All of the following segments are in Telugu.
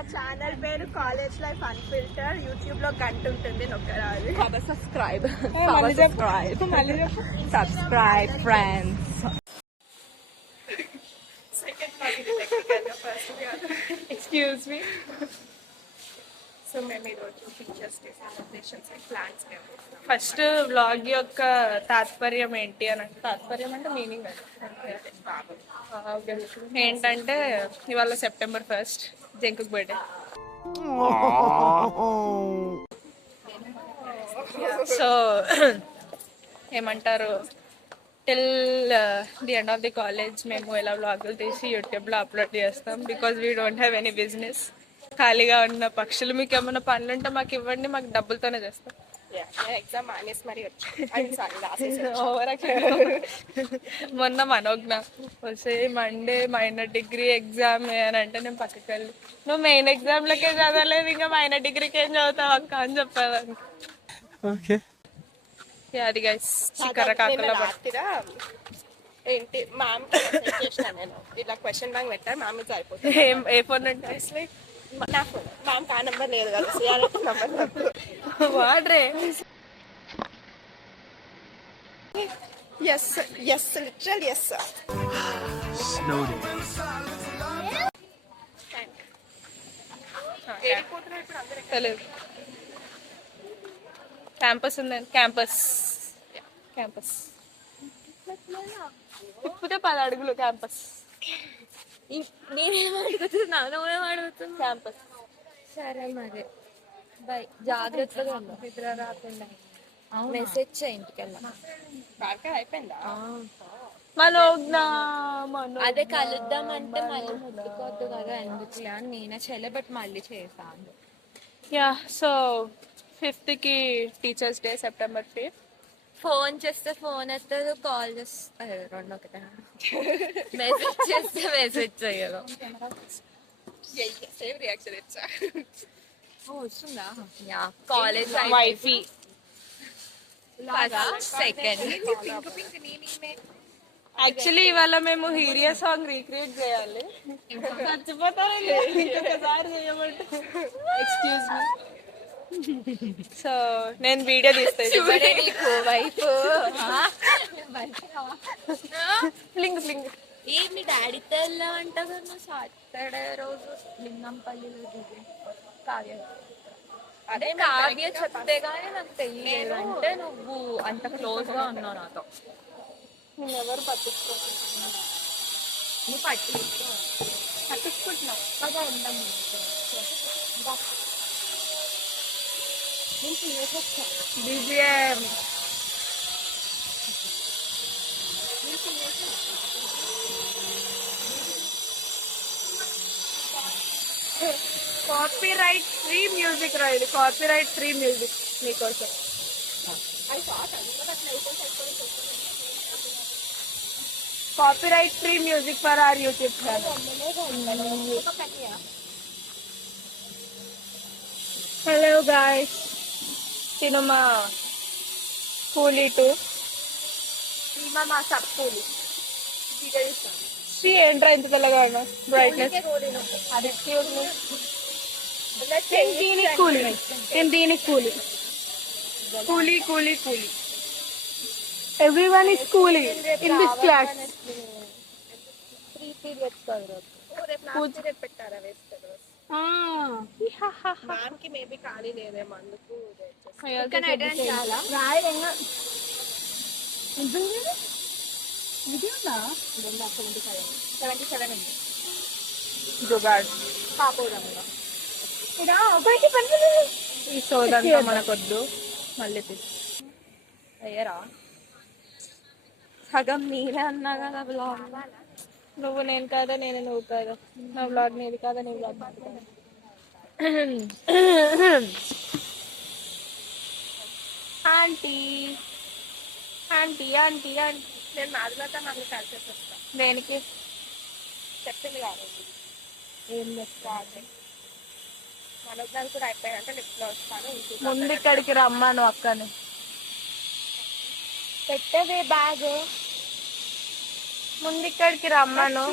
మా ఛానల్ పేరు కాలేజ్ లైఫ్ అన్ఫిల్టర్. యూట్యూబ్ లో గంట ఉంటుంది, నొక్కరాదు. Subscribe friends. Excuse me. So మేము ఈరోజు teachers day celebrations and plans first vlog యొక్క తాత్పర్యం ఏంటి అని అంటే, తాత్పర్యం అంటే మీనింగ్ ఏంటంటే ఇవాళ September 1st జంకుక్ బర్త్డే. సో ఏమంటారు, till the end of the college మేము ఇలా వ్లాగులు తీసి యూట్యూబ్లో అప్లోడ్ చేస్తాం. Because we don't have any business. ఖాళీగా ఉన్న పక్షులు, మీకు ఏమైనా పనులు ఉంటే మాకు ఇవ్వండి, మాకు డబ్బులతోనే చేస్తాం. ఎగ్జామ్ మానేసి మరి మొన్న మనోజ్ఞ వస్తే మండే మైనర్ డిగ్రీ ఎగ్జామ్ అని అంటే నేను పక్కకి వెళ్ళి, నువ్వు మెయిన్ ఎగ్జామ్లకే చదవలేదు, ఇంకా మైనర్ డిగ్రీకి ఏం చదువుతావు అక్క అని చెప్పేదాన్ని. అది గైస్ చిక్కర కాకల ఏంటి మ్యామ్ చేసిన నేను ఇలా క్వశ్చన్ బ్యాంక్ పెట్టారు, మ్యామ్ అయిపోతుంది. ఏ ఫోన్ అంటే నా ఫోన్ మ్యామ్ కా నెంబర్ లేదు కదా, సిఆర్ఎఫ్ నెంబర్ వాడరే. Yes yes literal yes. తెలియదు. క్యాంపస్ ఉందండి, క్యాంపస్ క్యాంపస్ తిప్పితే 10 అడుగులు క్యాంపస్. నేనేం అడుగుతున్నా, నువ్వేం అడుగుతున్నా? క్యాంపస్. సరే మరి బై, జాగ్రత్తగా ఉండు, నిద్ర రాకుండా. మెసేజ్ చేయి ఇంటికి వెళ్ళా. అయిపోయిందా? మనోజ్ఞ అదే కలుద్దామంటే మళ్ళీ ముట్టుకోవద్దు కదా, ఎందుకు అని నేనే చేయలే, బట్ మళ్ళీ చేశాను. యా. సో 5th కి teachers day, September 5th. Phone చేస్తే ఫోన్ ఎత్తదు, కాల్ చేస్తే రెండు ఒకటే, మెసేజ్ చేస్తే మెసేజ్ చేయదు. సేమ్ రియాక్షన్ ఇచ్చా. వస్తుందా? Yeah, college wifi second. Actually ఇవాళ మేము హీరియా సాంగ్ రీక్రియేట్ చేయాలి. మర్చిపోతానండి ఇంకొకసారి చేయమంటే. Excuse me. సో నేను వీడియో తీస్తాను. వైఫ్ ఫ్లింగ్ ఫ్లింగ్. మీ డాడీతో వెళ్ళామంట కదా సాటర్డే రోజు లింగంపల్లిలో దిగి. కావ్య అదే కావ్య చెప్తే గానీ నాకు తెలియదు, అంటే నువ్వు అంత క్లోజ్ గా ఉన్నావు నాతో. నేను ఎవరు పట్టించుకో, నువ్వు పట్టించుకుంటున్నావు బాగా ఉండము. BGM. కాపీరైట్ ఫ్రీ మ్యూజిక్ రా, ఇది కాపీరైట్ ఫ్రీ మ్యూజిక్ మీకోసం. Copyright free music for our YouTube channel. Hello guys, cinema కూలీ 2. మా సబ్ కూలీ శ్రీ ఏంట్రా ఇంత తెల్లగా ఉన్నా? బ్రైట్నెస్ దీనికి కూలీ, నేను దీనికి కూలీ. కూలీ కూలీ కూలీ. ఎవ్రీవన్ ఇస్ కూలీ ఇన్ దిస్ క్లాస్. 3 periods పెట్టారా వేస్తారు మ్యామ్ కి మేబీ ఖాళీ లేదేమో, అందుకు ఈ సోదంతా మనకొద్దు, మళ్ళీ అయ్యరా సగం మీరే అన్నా కదా బ్లాగ్. నువ్వు నేను కాదా, నేను నువ్వు కాదా, నా బ్లాగ్ నీది కాదా, నీ బ్లాగ్ నాది కాదా. Aunty aunty aunty aunty. నేను మాదిరిగా నన్ను కలిసేసి వస్తా. దేనికి చెప్పింది కాదు, ఏం చెప్తా. మనోజ్ఞాలు కూడా అయిపోయాయంటే లిఫ్ట్ లో వస్తాను. ముందు ఇక్కడికి రమ్మాను అక్కని. పెట్టవే బ్యాగ్, ముందు ఇక్కడికి రమ్మను,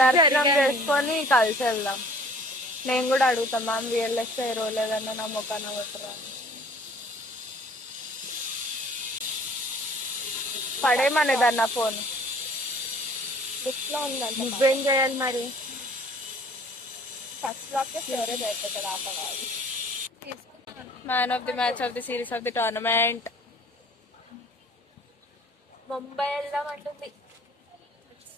దర్శనం చేసుకొని కలిసి వెళ్దాం. నేను కూడా అడుగుతా మ్యామ్ విఎల్ఎస్ఐ రోల్ ఏదన్నా నా మొక్కన కొట్టరా పడేమనేదాన్ని నా ఫోన్ లిస్ట్ లో ఉందంట. నువ్వేం చేయాలి మరి ఫస్ట్ బ్లాక్ స్టోరేజ్ అయిపోతుంది ఆపవాలి. Man of the match of the series of the tournament Mumbai వెళ్దాం అంటుంది.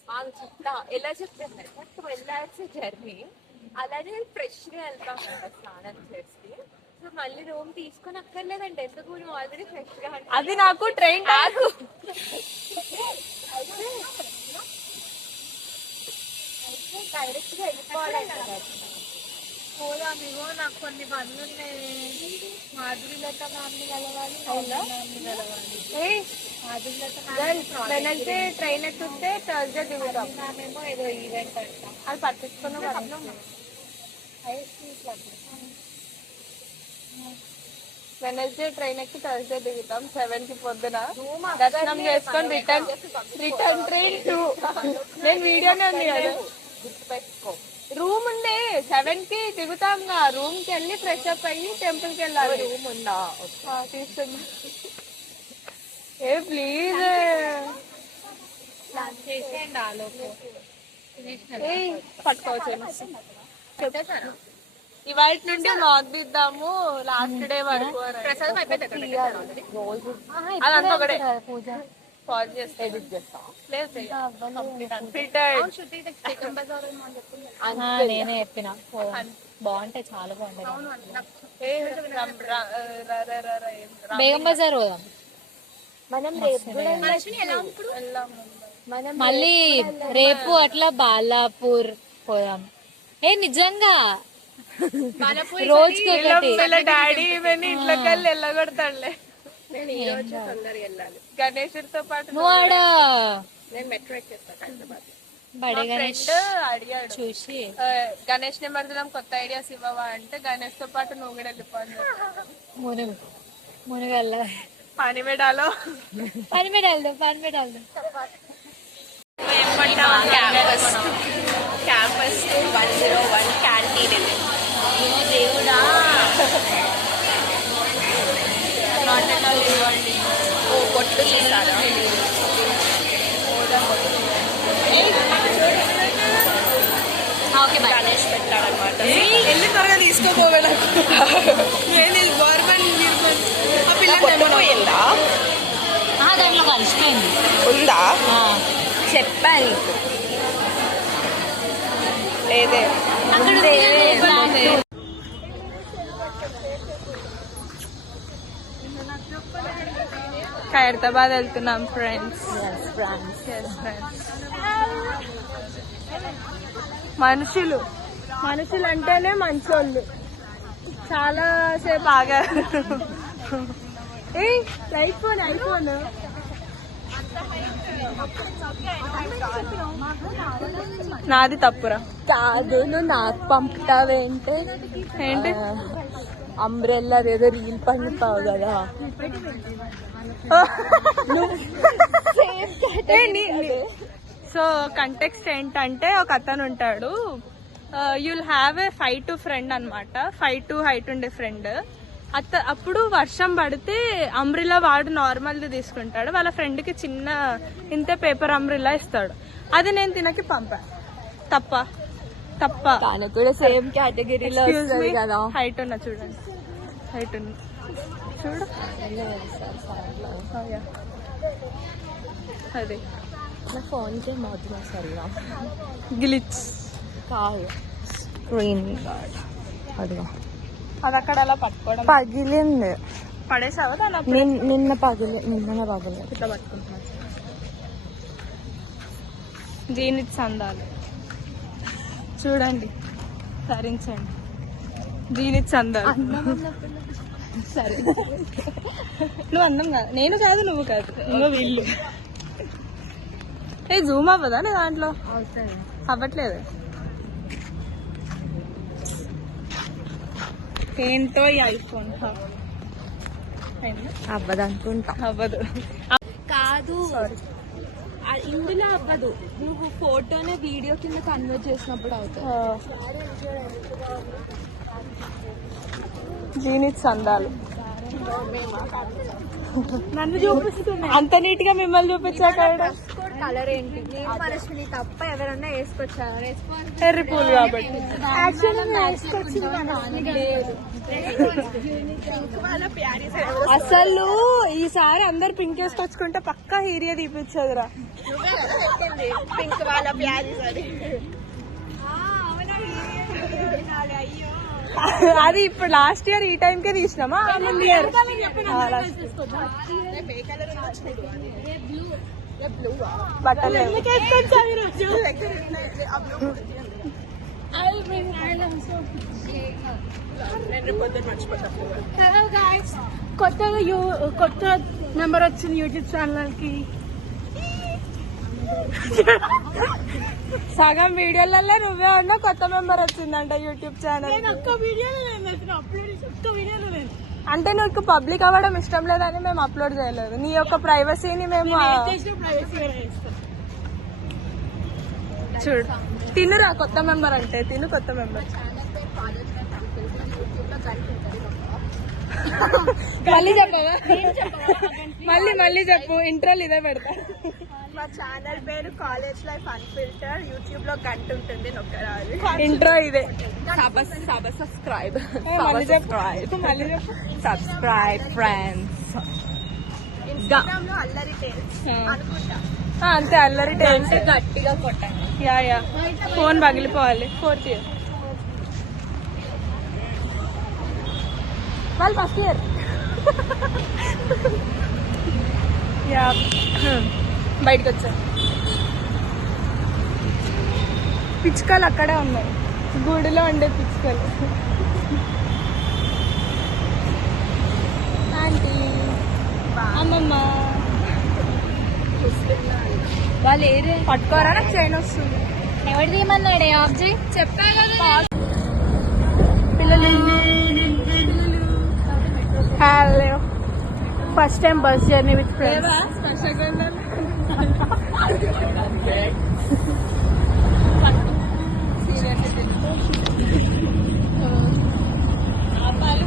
మాకు చెప్తా ఎలా చెప్తుంది 12 hours జర్నీ, అలానే ఫ్రెష్ గా వెళ్తాం కదా స్నానం చేసి. సో మళ్ళీ రూమ్ తీసుకొని అక్కర్లేదంటే ఎందుకు నువ్వు ఆల్రెడీ ఫ్రెష్ గా అది నాకు ట్రైన్ డైరెక్ట్ గా వెళ్ళిపోవాలి. పోదాం ఇగో నాకు కొన్ని పనులు ఉన్నాయి. మాధురిలత మ్యామ్ని కలవాలి, మ్యామ్ని కలవాలి. వెనస్డే ట్రైన్ ఎక్కితే థర్స్డే దిగుతాం. మ్యామ్ ఏమో ఏదో ఈవెంట్ అంట. అది పట్టించుకున్న వెనస్డే ట్రైన్ ఎక్కి థర్స్డే దిగుతాం 7 కి పొద్దున. దర్శనం చేసుకొని రిటర్న్ ట్రైన్ 2. నేను వీడియోనే ఉంది కదా. గుర్తుపెట్టుకో. రూమ్ ఉండే 7 కి దిగుతాం. రూమ్ కి వెళ్ళి ఫ్రెష్ అప్ అయ్యి టెంపుల్ కి వెళ్ళాలి. రూమ్ ఉందా? తీసుకున్నా. ఏ ప్లీజ్ చేసేయండి ఆలోపు. పట్టుకోవచ్చు. ఇవాళ నుండి మాక్ దిద్దాము లాస్ట్ డే వరకు. ప్రసాదం అయిపోయింది. రోజు అదంతా ఒకటే పూజ పాజ్ చేస్తే ఎడిట్ చేస్తా. లేదు నేనే చెప్పిన బాగుంటాయి, చాలా బాగుంటాయి. బేగం బజార్ పోదాం మనం మనం మళ్ళీ రేపు అట్లా బాలాపూర్ పోదాం. ఏ నిజంగా రోజుకి ఒకటి. డాడీ ఇవన్నీ ఇంట్లోకి వెళ్ళి వెళ్ళగొడతాడులే. నేను ఈ రోజు తొందరగా వెళ్ళాలి. గణేశుడితో పాటు నువ్వు ఆడ నేను మెట్రో ఎక్కేస్తాను హైదరాబాద్. బడే గణేష్ అడిగాడు చూసి గణేష్ నిమజ్జనం కొత్త ఐడియాస్ ఇవ్వవా అంటే గణేష్ తో పాటు నువ్వు కూడా వెళ్ళిపోయి మునుగల్ల పని మెడాలో పని మీద వెళ్దాం. క్యాంపస్ 101 క్యాంటీన్ ఇది. దేవుడా ఓ కొట్టు చూసారా? Okay bye. గణేష్ పెట్టాడనమాట. వెళ్ళి త్వరగా తీసుకోపోవడం పోయిందా? దాంట్లో కలిసిపోయింది. ఉందా? చెప్పాలి లేదే. ఖైరతాబాద్ వెళ్తున్నాం ఫ్రెండ్స్. మనుషులు అంటేనే మంచోళ్ళు. చాలా సేపు ఆగారు. ఐఫోన్ నాది తప్పురా. కాదు నువ్వు నాకు పంపుతావేంటే ఏంటి అంబ్రెల్లా ఏదో రీల్ పండుతావు కదా. సో కంటెక్స్ట్ ఏంటంటే ఒక అతను ఉంటాడు. యుల్ హ్యావ్ ఏ 5'2" ఫ్రెండ్ అనమాట. 5'2" హైట్ ఉండే ఫ్రెండ్. అప్పుడు వర్షం పడితే అంబ్రిల్లా వాడు నార్మల్ది తీసుకుంటాడు. వాళ్ళ ఫ్రెండ్ కి చిన్న ఇంతే పేపర్ అంబ్రిల్లా ఇస్తాడు. అది నేను తినకి పంపా. తప్ప కూడా సేమ్ కేటగిరీలో కదా. హైట్ ఉన్నా చూడండి. హైట్ ఉన్నా చూడు. అదే నా ఫోన్ కి మోతున్నా సరిగా గ్లిచ్ కాదు స్క్రీన్ గార్డ్ అదిగా అది అక్కడ అలా పట్టుకోవడం పగిలింది. పడేసావా దాని నిన్ననే పగిలి ఇట్లా పట్టుకుంటున్నా. జీనిట్స్ అందాలు చూడండి, ధరించండి. జీనిట్స్ అందాలు. సరే నువ్వు అందం కాదు, నేను కాదు, నువ్వు కాదు, నువ్వు వీళ్ళు. ఏ జూమ్ అవ్వదా నీ దాంట్లో? అవ్వట్లేదు. ఏంటో ఈ ఐఫోన్ అవ్వదు అనుకుంటా. అవ్వదు కాదు. ఇందులో అవ్వదు, నువ్వు ఫోటోనే వీడియో కింద కన్వర్ట్ చేసినప్పుడు అవుతుంది. జీనిత్ సందాలు నన్ను చూపిస్తుంది అంత నీట్ గా మిమ్మల్ని చూపించాక కలర్ ఏంటి? నేను మనసుని తప్ప ఎవరన్నా వేసుకొచ్చారు? ఎర్రి పూలు కాబట్టి అసలు ఈసారి అందరు పింక్ వేసుకొచ్చుకుంటే పక్కా హీరియా తీపిచ్చదురా. పింక్ వాళ్ళ ప్యారీ సరే అది ఇప్పుడు లాస్ట్ ఇయర్ ఈ టైం కే తీసినామా ముందు ఇయర్ బట్టలు కొత్త మెంబర్ వచ్చింది యూట్యూబ్ ఛానల్ కి. సగం వీడియోలలో నువ్వే ఉన్నా, కొత్త మెంబర్ వచ్చిందంట యూట్యూబ్ ఛానల్. అంటే నువ్వు పబ్లిక్ అవ్వడం ఇష్టం లేదని మేము అప్లోడ్ చేయలేదు. నీ యొక్క ప్రైవసీని మేము చూడు. తినురా కొత్త మెంబర్ అంటే, తిను కొత్త మెంబర్. మళ్ళీ చెప్పవా? మళ్ళీ చెప్పు, ఇంట్రోల్ ఇదే పెడతా. మా ఛానల్ పేరు కాలేజ్ లైఫ్ అన్ఫిల్టర్. యూట్యూబ్ లో గంట ఉంటుంది, నొక్కరాదు. ఇంట్రో ఇదే. సబ్స్క్రైబ్ మళ్ళీ చెప్పు. Subscribe friends. ఇన్స్టాగ్రామ్ లో అల్లరి టేల్స్ అనుకుంటా. అంతే, అల్లరి టైల్స్ గట్టిగా కొట్టండి. యా ఫోన్ పగిలిపోవాలి. 4th ఇయర్ వాళ్ళు ఫస్ట్ ఇయర్. యా బయటకు వచ్చా. పిచ్చుకలు అక్కడే ఉన్నాయి, గూడులో ఉండే పిచ్చుకలు. ఆంటీ, అమ్మమ్మ వాళ్ళు ఏరే పట్టుకోరా, నాకు చైన్ వస్తుంది. ఎవరు తీయమన్నాడే ఆబ్జెక్ట్? చెప్పా కదా. పిల్లలు hello, first time bus journey with friends. ఆ పాలు